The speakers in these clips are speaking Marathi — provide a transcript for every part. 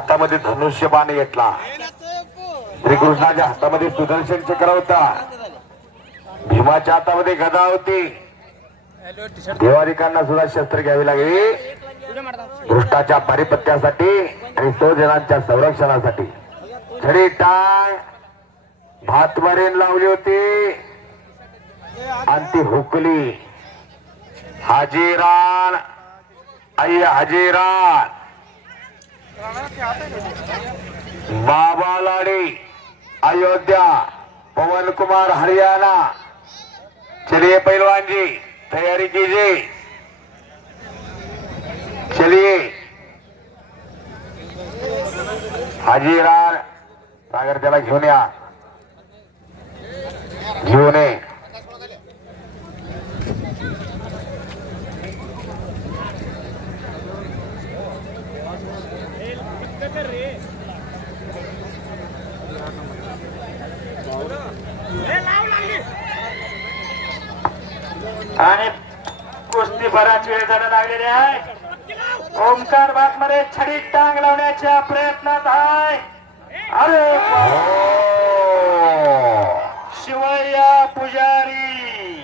हातामध्ये धनुष्यबाण घेतला. श्रीकृष्णाच्या हातामध्ये सुदर्शन चक्र होता. भीमाच्या हातामध्ये गदा होती. देवारिकांना सुद्धा शस्त्र घ्यावी लागली दृष्टाच्या पारिपत्यासाठी आणि 100 जणांच्या संरक्षणासाठी. छडी टांग भातमारीन लावली होती आणि ती हुकली. हाजीरान आई हाजीरान बाबा लाडी अयोध्या पवन कुमार हरियाणा. चलिए पहलवान जी तैयारी कीजिए. चलिए हाजीरान सागर त्याला घेऊन या. घेऊन ये. आणि कुस्ती बराच वेळ झाला लागलेली आहे. ओमकार बागमध्ये छडी टांग लावण्याच्या प्रयत्नात आहे. अरे शिवय्या पुजारी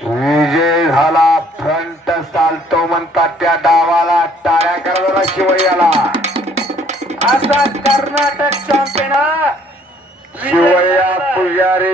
विजय झाला. फ्रंट चालतो म्हणतात त्या डावाला टाळ्या करायला शिवय्याला. असा कर्नाटक चॅम्पियन शिवय्या पुजारी.